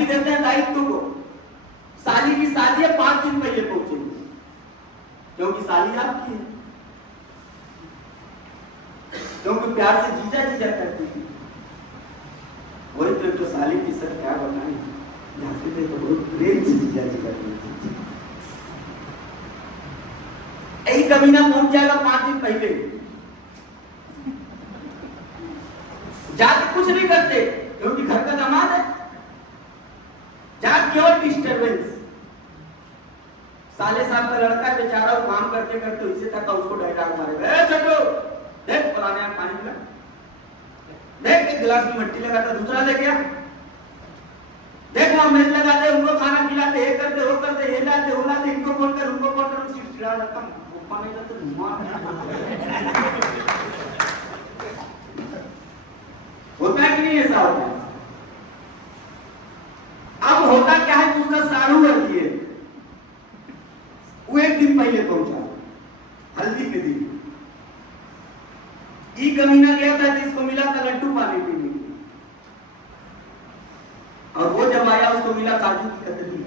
Priority देते हैं दायित्व को। साली की शादी है 5 दिन पहले पहुंचेंगे, क्योंकि साली आपकी है, क्योंकि प्यार से जीजा जीजा करती थी। वही तो साली की सर क्या बताएं, जाते थे तो बहुत प्रेम से जीजा जी करती थी। यही कमीना पहुंच जाएगा 5 दिन पहले, जाके कुछ नहीं करते क्योंकि घर का दामाद है, जाके केवल डिस्टर्बेंस। साले साहब का लड़का है बेचारा, वो काम करते करते इससे तक उसको डायलॉग मारेगा, ए छोटू देख फलाने यहाँ पानी पिला, देख एक गिलास में मिट्टी लगाता दूसरा ले गया, देख वहां मेज लगाते उनको खाना खिलाते, ये करते वो करते, ये लाते वो लाते, इनको फोन कर उनको फोन कर, चिड़चिड़ा रहता नहीं जाता होता है कि नहीं? ऐसा होता है। अब होता क्या है कि उसका साड़ू रहती है, वो 1 दिन पहले पहुंचा हल्दी के दिन। ई कमीना गया था जिसको मिला था लड्डू पानी पीने, और वो जब आया उसको मिला काजू की कतली,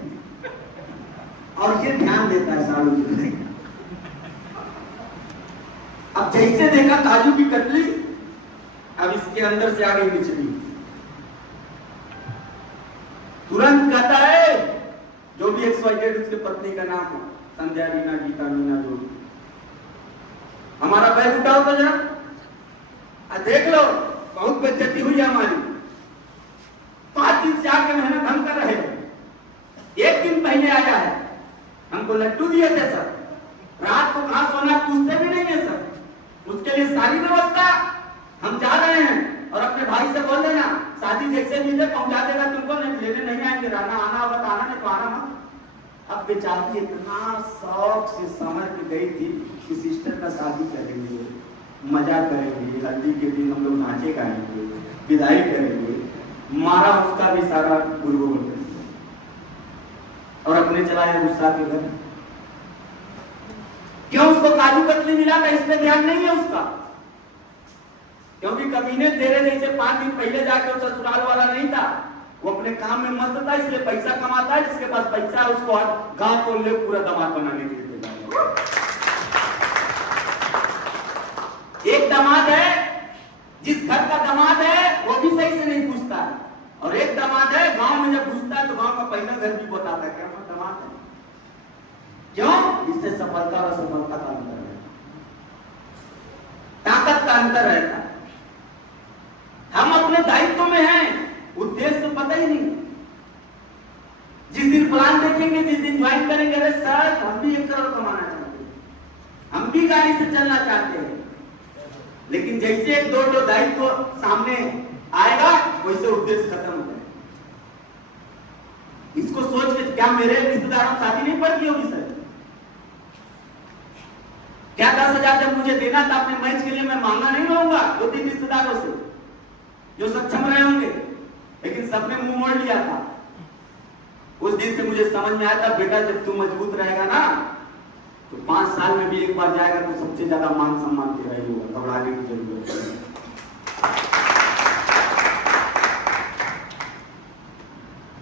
और ये ध्यान देता है साड़ू जी। अब जैसे देखा काजू की कतली, अब इसके अंदर से आ गई बिजली, तुरंत कहता है जो भी XYZ उसके पत्नी का नाम हो, संध्या रीना गीता मीना जो भी, हमारा बैग उठाओ तो जरा, देख लो बहुत बेइज्जती हुई है हमारी, 5 दिन से आके मेहनत हम कर रहे हैं, 1 दिन पहले आया है, हमको लड्डू दिए थे सर, रात को कहां सोना पूछते भी नहीं है सर, उसके लिए सारी व्यवस्था हम जा रहे हैं, और अपने भाई से बोल देना शादी जैसे भी दे पहुंचा देगा तुमको, नहीं लेने नहीं आएंगे, रहना आना होगा तो आना, नहीं तो आना मत। अब बेचारी इतना शौक से समझ के गई थी कि सिस्टर का शादी करेंगे, मजा करेंगे, हल्दी के दिन हम लोग नाचे गाएंगे, विदाई करेंगे, मारा उसका भी सारा गुरु और अपने चला है गुस्सा के घर। क्यों? उसको काजू कतली मिला था, इसमें ध्यान नहीं है उसका, क्योंकि कमीने तेरे जैसे 5 दिन पहले जाके वो ससुराल वाला नहीं था, वो अपने काम में मस्त था, इसलिए पैसा कमाता है, जिसके पास पैसा है उसको गांव को ले पूरा दामाद बनाने के लिए। एक दामाद है, जिस घर का दामाद है वो भी सही से नहीं पूछता है, और एक दामाद है गांव में जब पूछता है तो गांव का पहला घर भी बताता है क्या दामाद है। क्यों? इससे सफलता और असफलता का अंतर है, ताकत का अंतर रहता है। हम अपने दायित्व में हैं, उद्देश्य तो पता ही नहीं। जिस दिन प्लान देखेंगे, जिस दिन ज्वाइन करेंगे, अरे सर हम भी 1 करोड़ कमाना चाहते हैं, हम भी गाड़ी से चलना चाहते हैं, लेकिन जैसे 2 दायित्व सामने आएगा वैसे उद्देश्य खत्म हो जाएगा। इसको सोच के क्या मेरे रिश्तेदारों शादी नहीं पड़ती होगी सर? क्या 10,000 जब मुझे देना था अपने मैच के लिए, मैं मांगा नहीं रहूंगा 2-3 रिश्तेदारों से जो सक्षम रहे होंगे, लेकिन सबने मुंह मोड़ लिया था। उस दिन से मुझे समझ में आया था, बेटा जब तू मजबूत रहेगा ना तो 5 साल में भी एक बार जाएगा तो सबसे ज्यादा मान सम्मान तेरा ही होगा, घबराने की जरूरत नहीं।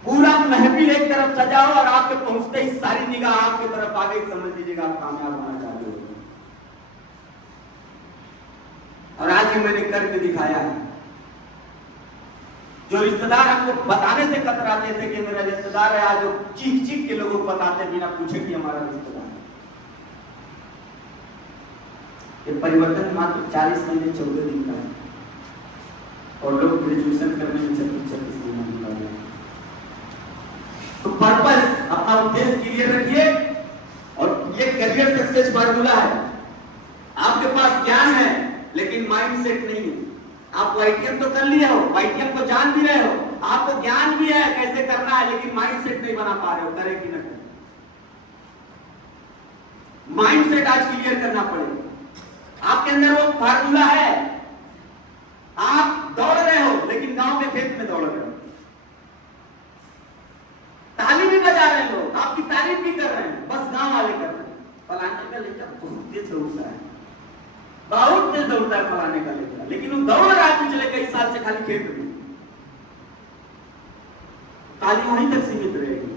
पूरा महफिल एक तरफ सजाओ और आपके पहुंचते ही सारी निगाह आपकी तरफ आ गई, समझ लीजिएगा आप कामयाब होना चाहते हो। और आज ये मैंने करके दिखाया है। जो रिश्तेदार हमको बताने से कतराते थे कि मेरा रिश्तेदार है, आज वो चीख चीख के लोगों को बताते बिना पूछे कि हमारा रिश्तेदार है। ये परिवर्तन मात्र 40 महीने 14 दिन का है, और लोग ग्रेजुएशन करने में 36 महीने लगे। तो पर्पस, अपना उद्देश्य क्लियर रखिए, और ये करियर सक्सेस फार्मूला है। आपके पास ज्ञान है लेकिन माइंडसेट नहीं है। आप YTM तो कर लिया हो, YTM को जान भी रहे हो, आपको ज्ञान भी है कैसे करना है, लेकिन माइंडसेट नहीं बना पा रहे हो, करें कि न करें। माइंडसेट आज क्लियर करना पड़ेगा। आपके अंदर वो फार्मूला है, आप दौड़ रहे हो लेकिन गांव के खेत में दौड़ रहे हो, ताली भी बजा रहे हो, आपकी तारीफ भी कर रहे हैं, बस गांव वाले कर रहे हैं, फलाने का लड़का बहुत तेज दौड़ता है, बहुत तेज दौड़ता है फलाने का लड़का, लेकिन वो दौड़ रहा है पिछले कई साल से खाली खेत में। ताली वहीं तक सीमित रहेगी।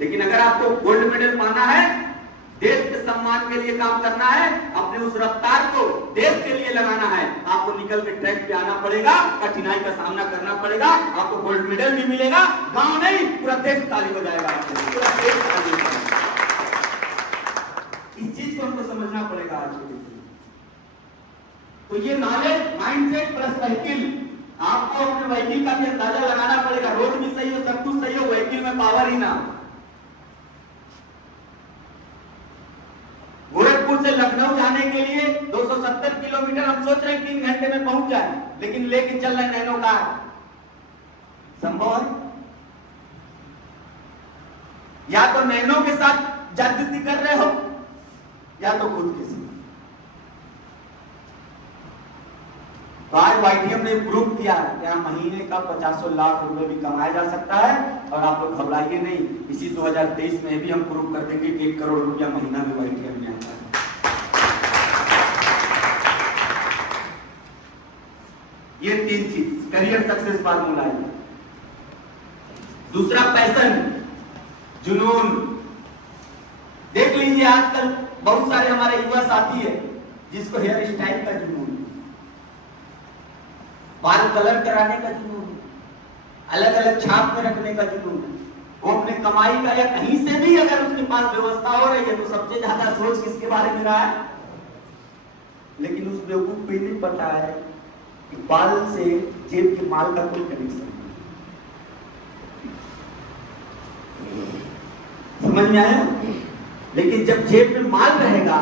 लेकिन अगर आपको गोल्ड मेडल पाना है, देश के सम्मान के लिए काम करना है, अपने उस रफ्तार को देश के लिए लगाना है, आपको निकल के ट्रैक पे आना पड़ेगा, कठिनाई का सामना करना पड़ेगा, आपको गोल्ड मेडल भी मिलेगा, गांव नहीं पूरा देश ताली बजाएगा, पूरा देश ताली बजाएगा। इस चीज को हमको समझना पड़ेगा आज के दिन। तो ये नॉलेज, माइंडसेट प्लस व्हीकल, आपको अपने व्हीकल का भी अंदाजा लगाना पड़ेगा। रोड भी सही हो, सब कुछ सही हो, व्हीकल में पावर ही ना। गोरखपुर से लखनऊ जाने के लिए 270 किलोमीटर हम सोच रहे हैं 3 घंटे में पहुंच जाए, लेकिन लेके चल रहे नैनो कार, संभव है? या तो नैनो के साथ जागृति कर रहे हो या तो खुद के साथ। तो आज YTM ने प्रूव किया कि महीने का 50 लाख रुपए भी कमाया जा सकता है, और आप लोग घबराइए नहीं, इसी 2023 में भी हम प्रूव कर देंगे कि 1 करोड़ रुपया महीना भी YTM में आता है। ये 3 चीज करियर सक्सेस फार्मूला है। दूसरा पैशन, जुनून। देख लीजिए आजकल बहुत सारे हमारे युवा साथी है जिसको हेयर स्टाइल का जुनून, बाल कलर कराने का जुनून, अलग अलग छाप में रखने का जुनून। वो अपने कमाई का या कहीं से भी अगर उसके पास व्यवस्था हो रही है तो सबसे ज्यादा सोच किसके बारे में रहा है? लेकिन उस बेवकूफ को नहीं पता है कि बाल से जेब के माल का कोई कनेक्शन नहीं। समझ में आया? लेकिन जब जेब में माल रहेगा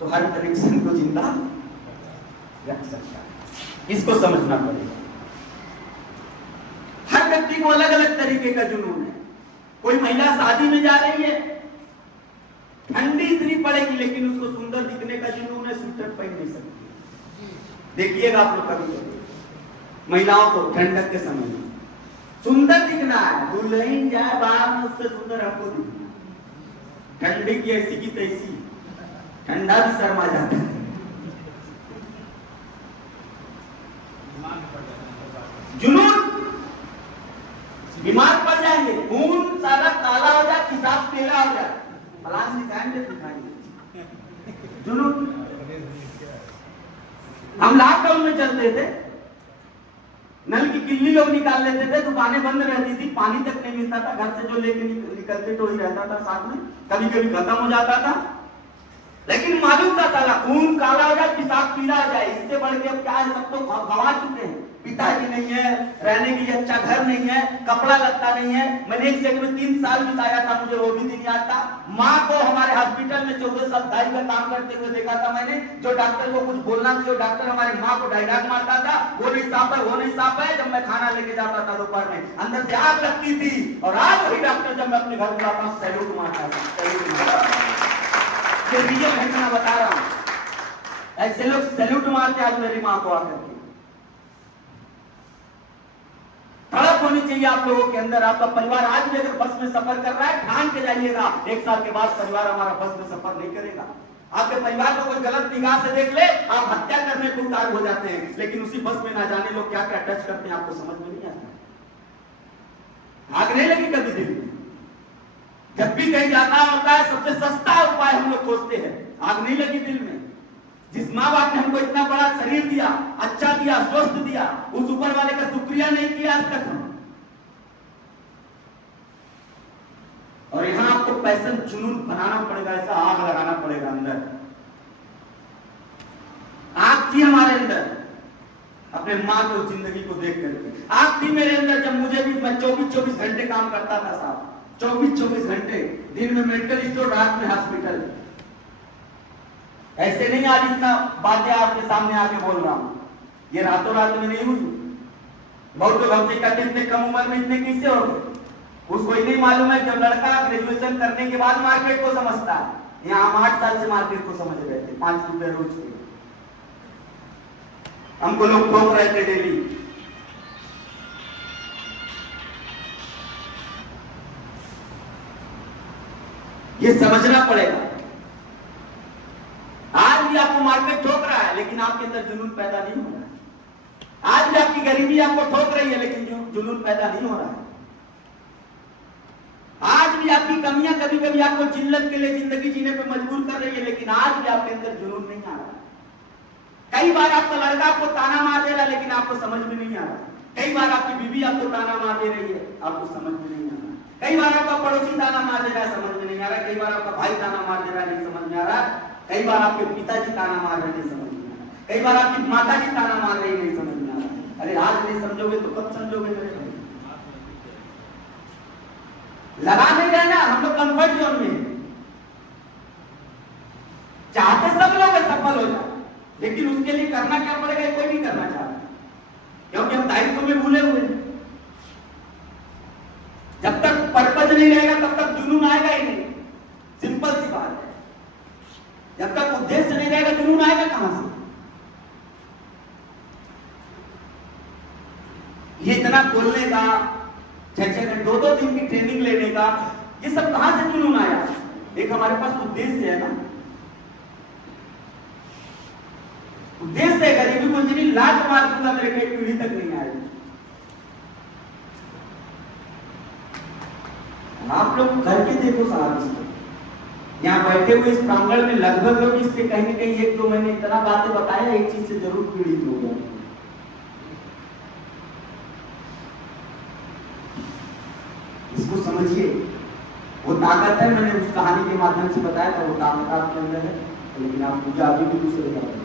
तो हर कनेक्शन को जिंदा रख सकता है। इसको समझना पड़ेगा। हर व्यक्ति को अलग अलग तरीके का जुनून है। कोई महिला शादी में जा रही है, ठंडी इतनी पड़ेगी लेकिन उसको सुंदर दिखने का जुनून है, स्वेटर पहन नहीं सकती। देखिएगा आप लोग कभी महिलाओं को ठंडक के समय में सुंदर दिखना है, दुल्हन जाए बाहर में उससे सुंदर आपको दिखना। ठंडी की ऐसी की तैसी, ठंडा भी शर्मा जाता है। जुनून, बीमार पड़ जाएंगे, खून सारा काला हो जाए, किताब पीला हो जाए, फलान दिखाएंगे। जुनून। हम लॉकडाउन में चलते थे, नल की किल्ली लोग निकाल लेते थे, दुकानें बंद रहती थी, पानी तक नहीं मिलता था, घर से जो लेके निकलते तो ही रहता था साथ में, कभी कभी खत्म हो जाता था। लेकिन मालूम था साला खून काला हो जाए, पिशाब पीला हो जाए, इससे बढ़ के अब क्या है? सब तो गंवा चुके हैं। पिताजी नहीं है, रहने के लिए अच्छा घर नहीं है, कपड़ा लगता नहीं है। मैंने एक जगह में 3 साल बिताया था, मुझे वो भी दिन याद था। माँ को हमारे हॉस्पिटल में 14 साल दाई का काम करते हुए देखा था मैंने। जो डॉक्टर को कुछ बोलना था, जो डॉक्टर हमारी माँ को डायलॉग मारता था, वो नहीं साफ है, वो नहीं साफ है। जब मैं खाना लेके जाता था दोपहर में, अंदर से आग लगती थी। और आज वही डॉक्टर जब मैं अपने घर में आता हूँ सैल्यूट मारता था। रियल घटना बता रहा हूं, ऐसे लोग सैल्यूट मारते आज मेरी मां को आकर के। तड़प होनी चाहिए आप लोगों के अंदर। आपका परिवार आज भी अगर बस में सफर कर रहा है, ठान के जाइएगा 1 साल के बाद परिवार हमारा बस में सफर नहीं करेगा। आपके परिवार को कोई गलत निगाह से देख ले, आप हत्या करने को उतार हो जाते हैं। लेकिन उसी बस में ना जाने लोग क्या क्या टच करते हैं आपको समझ में नहीं आता। आग नहीं लगी कभी दिल में? जब भी कहीं जाना होता है सबसे सस्ता उपाय हम लोग खोजते हैं, आग नहीं लगी दिल में। जिस माँ बाप ने हमको इतना बड़ा शरीर दिया, अच्छा दिया, स्वस्थ दिया, उस ऊपर वाले का शुक्रिया नहीं किया आज तक हम। और यहां आपको पैशन, जुनून बनाना पड़ेगा, ऐसा आग लगाना पड़ेगा अंदर। आग थी हमारे अंदर अपने माँ को जिंदगी को देख करके। आग थी मेरे अंदर जब मुझे भी, मैं 24 घंटे काम करता था साहब, 24 घंटे, दिन में मेडिकल स्टोर, रात में हॉस्पिटल। ऐसे नहीं आज इतना बातें आपके सामने आके बोल रहा हूं, ये रातों रात में नहीं हुई। बहुत लोग हमसे कहते हैं इतने कम उम्र में इतने कैसे हो गए? उसको ही नहीं मालूम है जब लड़का ग्रेजुएशन करने के बाद मार्केट को समझता है। यहाँ हम 8 साल से मार्केट को समझ रहे थे, 5 रुपए रोज के हमको लोग ठोक रहे थे डेली। ये समझना पड़ेगा। आज भी आपको मार्केट ठोक रहा है लेकिन आपके अंदर जुनून पैदा नहीं हो रहा है। आज भी आपकी गरीबी आपको ठोक रही है लेकिन जुनून पैदा नहीं हो रहा है। आज भी आपकी कमियां कभी कभी आपको जिल्लत के लिए जिंदगी जीने पे मजबूर कर रही है, लेकिन आज भी आपके अंदर जुनून नहीं आ रहा। कई बार आपका लड़का आपको ताना मार दे रहा है, लेकिन आपको समझ में नहीं आ रहा। कई बार आपकी बीवी आपको ताना मार दे रही है, आपको समझ में नहीं आ रहा। कई बार आपका पड़ोसी ताना मार दे रहा है, समझ में नहीं आ रहा। कई बार आपका भाई ताना मार दे रहा है, नहीं समझ में आ रहा। कई बार आपके पिताजी ताना मार रहे, नहीं समझ में आ रहा। कई बार आपकी माताजी ताना मार रही, नहीं समझ में आ रहा। अरे आज नहीं समझोगे तो कब समझोगे मेरे भाई? लगा नहीं रहना, हम लोग कंफर्ट जोन में चाहते सब लोग सफल हो जाए, लेकिन उसके लिए करना क्या पड़ेगा कोई नहीं करना चाहता, क्योंकि हम दायित्व में भूले हुए हैं। जब तक पर्पज नहीं रहेगा तब तक जुनून आएगा ही नहीं, सिंपल सी बात है। जब तक उद्देश्य नहीं रहेगा जुनून आएगा कहां से? ये इतना बोलने का, 6-6 घंटे 2-2 दिन की ट्रेनिंग लेने का, ये सब कहां से जुनून आया? एक हमारे पास उद्देश्य है ना, उद्देश्य है। गरीबी को जितनी लात मार दूंगा मेरे कई पीढ़ी तक नहीं आएगी। आप लोग करके देखो साहब इसको। यहाँ बैठे हुए इस प्रांगण में लगभग लोग इससे कहीं न कहीं 1-2 महीने इतना बातें बताया, एक चीज से जरूर पीड़ित हो गया। इसको समझिए, वो ताकत है। मैंने उस कहानी के माध्यम से बताया था, वो ताकत आपके अंदर है, लेकिन आप पूजा अभी भी दूसरे जाते हैं।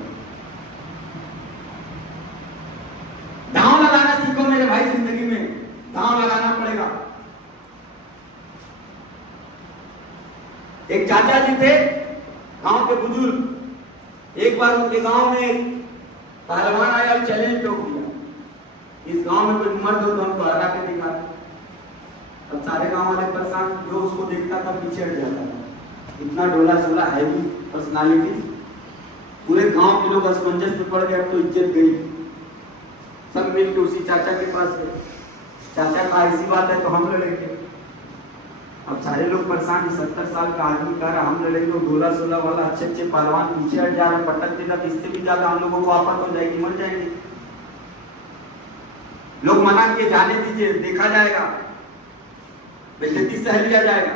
दांव लगाना सीखो मेरे भाई, जिंदगी में दांव लगाना पड़ेगा। एक चाचा जी थे गांव के बुजुर्ग, एक बार उनके गांव में पहलवान आया और चैलेंज ठोक दिया, इस गांव में कोई मर्द हो तो हमको हरा के दिखा। अब सारे गांव वाले परेशान, जो उसको देखता था पीछे हट जाता था। इतना डोला सोला हैवी पर्सनालिटी, पूरे गांव के लोग असमंजस में पड़ गए। अब तो इज्जत गई, सब मिलकर उसी चाचा के पास गए। चाचा का ऐसी बात है तो हम लड़ेंगे। अब सारे लोग परेशान, 70 साल का आदमी कह रहा हम लड़ेंगे, डोला सोला वाला अच्छे पहलवान पीछे हट जा रहे, पटक देगा तो इससे भी ज्यादा हम लोगों को आफत हो जाएगी, मर जाएंगे। लोग मना किए, जाने दीजिए, देखा जाएगा, बेइज्जती सह लिया जाएगा,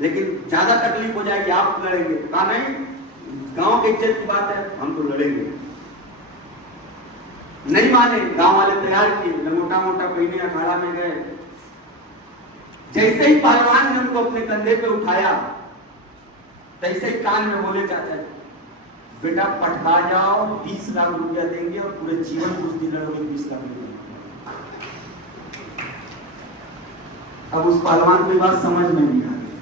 लेकिन ज्यादा तकलीफ हो जाएगी, आप लड़ेंगे। कहा नहीं, गांव के इज्जत की बात है, हम तो लड़ेंगे। नहीं माने, गांव वाले तैयार किए, लंगोटा मोटा पहने अखाड़ा में गए। जैसे ही पहलवान ने उनको अपने कंधे पे उठाया, तैसे ही कान में बोले चाचा जी, बेटा पटका जाओ, 20 लाख रुपया देंगे और पूरे जीवन कुश्ती लड़ोगे, 20 लाख रुपया। अब उस पहलवान को बात समझ में नहीं आ रही,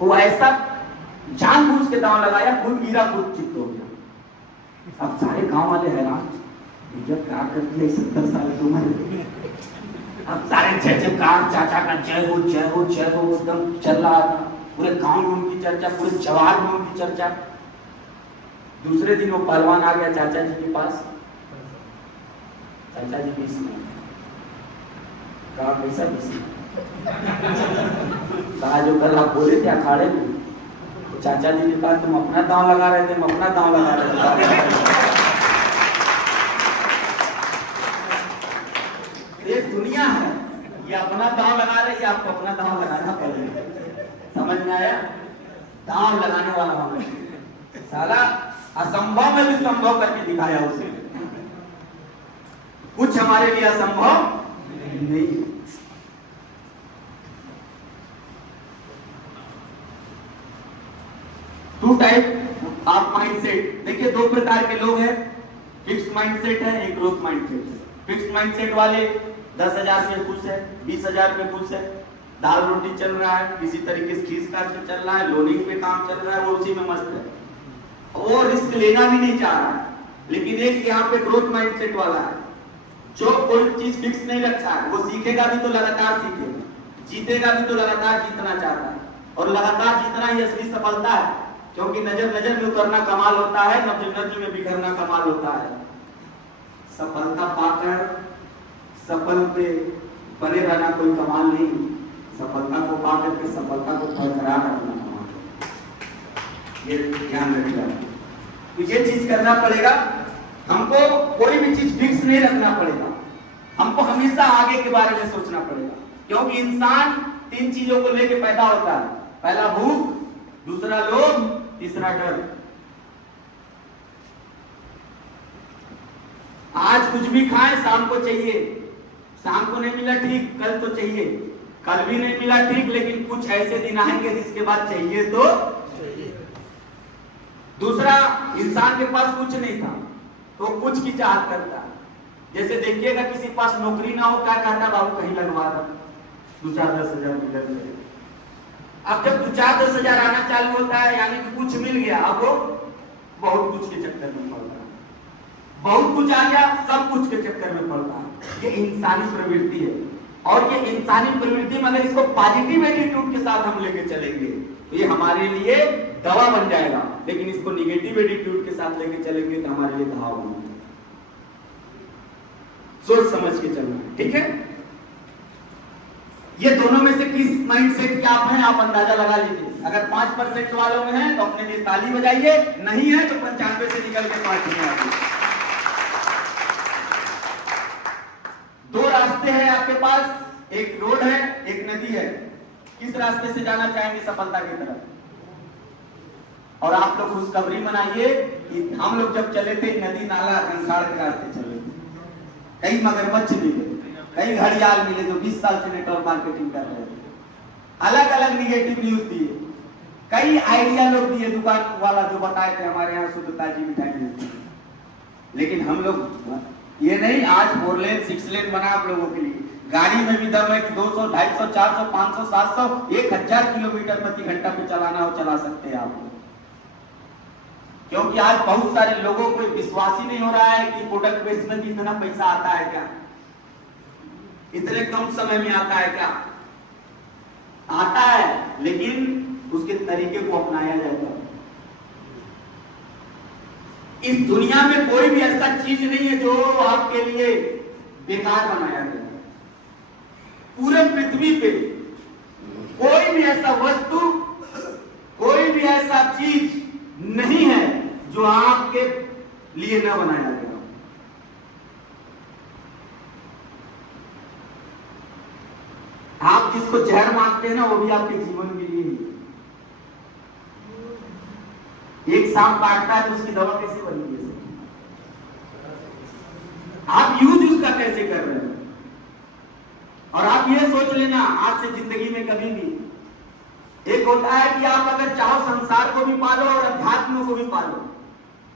वो ऐसा जानबूझ के दांव लगाया, खुद गिरा, खुद चित्त हो गया। अब सारे गांव वाले हैरान, जब क्या करती है 70 साल की उम्र। अब सारे जयकार, चाचा का जय हो जय हो जय हो एकदम चल रहा था। पूरे गांव में उनकी चर्चा, पूरे जवार में उनकी चर्चा। दूसरे दिन वो पहलवान आ गया चाचा जी के पास। चाचा जी 20 मिनट कहा, कैसा 20 मिनट? कहा जो कल आप बोले थे अखाड़े में। तो चाचा जी ने कहा तुम अपना दांव लगा रहे थे, हम अपना दांव लगा रहे थे। ये दुनिया है, ये अपना दांव लगा रहे, आपको अपना दांव लगाना पड़ेगा। समझ में आया? दांव लगाने वाला होगा, साला असंभव में भी संभव करके दिखाया उसे। कुछ हमारे लिए असंभव नहीं। Two type of mindset. देखिए 2 प्रकार के लोग हैं, फिक्स्ड माइंडसेट है, एक ग्रोथ माइंडसेट है। फिक्स्ड माइंडसेट वाले 10,000 में खुश है, 20,000 में खुश है, दाल रोटी चल रहा है, किसी तरीके से खींच काट के चल रहा है, लोनिंग पे काम चल रहा है, वो उसी में मस्त है, वो रिस्क लेना भी नहीं चाह रहा है। लेकिन एक यहाँ पे ग्रोथ माइंडसेट वाला है, जो कोई चीज फिक्स नहीं रखता है, वो सीखेगा भी तो लगातार सीखेगा, जीतेगा भी तो लगातार जीतना चाहता है, और लगातार जीतना ही असली सफलता है। क्योंकि नजर नजर में उतरना कमाल होता है, नब्ज में बिखरना कमाल होता है। सफलता पाकर सफल पे बने रहना कोई कमाल नहीं, सफलता को पाकर के सफलता को बरकरार रखना कमाल। ये ध्यान रखिएगा, तो ये चीज करना पड़ेगा हमको। कोई भी चीज फिक्स नहीं रखना पड़ेगा। हमको हमेशा आगे के बारे में सोचना पड़ेगा, क्योंकि इंसान 3 चीजों को लेकर पैदा होता है। पहला भूख, दूसरा लोभ, तीसरा डर। आज कुछ भी खाएं शाम को चाहिए, शाम को नहीं मिला ठीक, कल तो चाहिए, कल भी नहीं मिला ठीक, लेकिन कुछ ऐसे दिन आएंगे जिसके बाद चाहिए तो चाहिए। दूसरा, इंसान के पास कुछ नहीं था तो कुछ की चाहत करता। जैसे देखिएगा किसी के पास नौकरी ना हो, क्या कहता, बाबू कहीं लगवा दो, 2-4-10 हजार मिल जाए। अब जब 2-4-10 हजार आना चालू होता है, यानी कि कुछ मिल गया, अब वो बहुत कुछ के चक्कर में पड़ता है। बहुत कुछ आ गया, सब कुछ के चक्कर में पड़ता है। ये इंसानी प्रवृत्ति है, और ये इंसानी प्रवृत्ति में अगर इसको पॉजिटिव एटीट्यूड के साथ हम लेके चलेंगे तो ये हमारे लिए दवा बन जाएगा, लेकिन इसको निगेटिव एटीट्यूड के साथ लेके चलेंगे तो हमारे लिए घाव बन जाएगा। सोच समझ के चलना, ठीक है। ये दोनों में से किस माइंडसेट के आप हैं, आप अंदाजा लगा लीजिए। अगर 5% वालों में है तो अपने लिए ताली बजाइए, नहीं है तो 95 से निकल के 5 में आइए। 2 रास्ते हैं आपके पास, एक रोड है, एक नदी है। किस रास्ते से जाना चाहेंगे सफलता की तरफ? और आप लोग खुशखबरी मनाइए कि हम लोग जब चले थे नदी नाला कंसाड़ के रास्ते चले थे, कई मगरमच्छ मिले, कई घड़ियाल मिले जो 20 साल से नेटवर्क मार्केटिंग कर रहे थे, अलग अलग निगेटिव न्यूज दिए, कई आइडिया लोग दिए, दुकान वाला जो बताए थे हमारे यहाँ शुद्ध ताजी मिठाई मिलती है। लेकिन हम लोग ये नहीं, आज 4 लेन 6 लेन बना आप लोगों के लिए, गाड़ी में भी दम है कि 200, 250, 400, 500, 700, 1000 किलोमीटर प्रति घंटा पे चलाना हो चला सकते हैं आप। क्योंकि आज बहुत सारे लोगों को विश्वास ही नहीं हो रहा है कि प्रोडक्ट बेचने में इतना पैसा आता है क्या, इतने कम समय में आता है क्या। आता है, लेकिन उसके तरीके को अपनाया जाता है। इस दुनिया में कोई भी ऐसा चीज नहीं है जो आपके लिए बेकार बनाया गया है। पूरे पृथ्वी पे कोई भी ऐसा वस्तु, कोई भी ऐसा चीज नहीं है जो आपके लिए न बनाया गया। आप जिसको जहर मानते हैं ना, वो भी आपके जीवन के लिए ही। एक सांप काटता है तो उसकी दवा कैसे बनती है? आप यूज उसका कैसे कर रहे हैं? और आप ये सोच लेना, आज से जिंदगी में कभी भी एक होता है कि आप अगर चाहो संसार को भी पालो और अध्यात्म को भी पालो,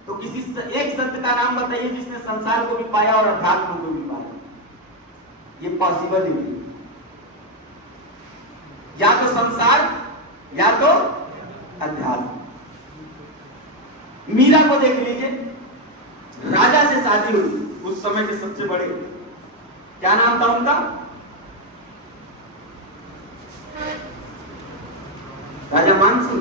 तो किसी एक संत का नाम बताइए जिसने संसार को भी पाया और अध्यात्म को भी पाया। ये पॉसिबल ही नहीं। या तो संसार या तो अध्यात्म। मीरा को देख लीजिए, राजा से शादी हुई, उस समय के सबसे बड़े, क्या नाम था उनका? राजा मानसिंह।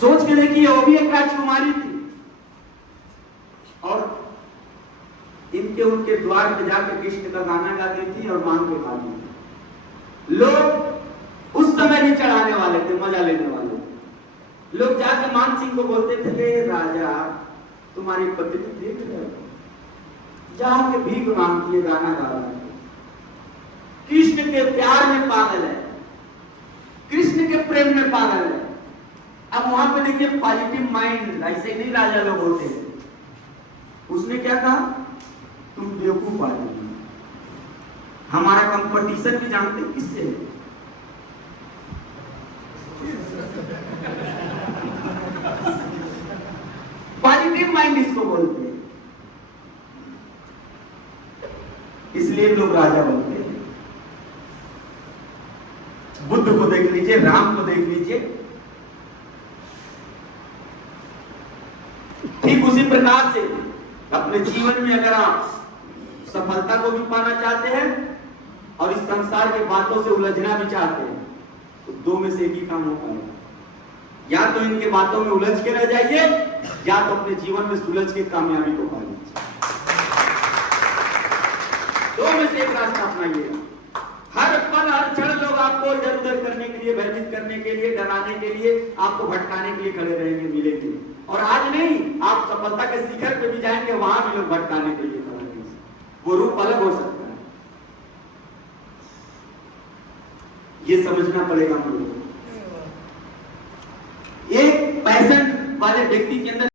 सोच के देखिए, वो भी एक राजकुमारी थी, और इनके उनके द्वार पे जाकर कृष्ण का गाना गाती थी और मांग के खाती थी। लोग उस समय भी चढ़ाने वाले थे, मजा लेने वाले लोग जाकर मानसिंह को बोलते थे, राजा तुम्हारी पत्नी देख रहे, जाके भीख मांगती है, गाना गा रहा है, कृष्ण के प्यार में पागल है, कृष्ण के प्रेम में पागल है। अब वहां पे देखिए पॉजिटिव माइंड, ऐसे नहीं राजा लोग होते हैं। उसने क्या कहा, तुम बेवकूफ आदमी, हमारा कंपटीशन भी जानते किससे है? पॉजिटिव माइंड इसको बोलते हैं, इसलिए लोग राजा बनते हैं। बुद्ध को देख लीजिए, राम को देख लीजिए, ठीक उसी प्रकार से अपने जीवन में अगर आप सफलता को भी पाना चाहते हैं और इस संसार के बातों से उलझना भी चाहते हैं, तो 2 में से एक ही काम हो पाएगा। या तो इनके बातों में उलझ के रह जाइए, या तो अपने जीवन में सुलझ के कामयाबी को पा लीजिए। 2 में से एक रास्ता अपनाइएगा। हर पल हर क्षण लोग आपको इधर उधर करने के लिए, भयभीत करने के लिए, डराने के लिए, आपको भटकाने के लिए खड़े रहेंगे, मिलेंगे। और आज नहीं, आप सफलता के शिखर पे भी जाएंगे, वहां भी लोग भटकाने के लिए करेंगे। वो रूप अलग हो सकता है, ये समझना पड़ेगा हम लोगों को। एक पैशन वाले व्यक्ति के अंदर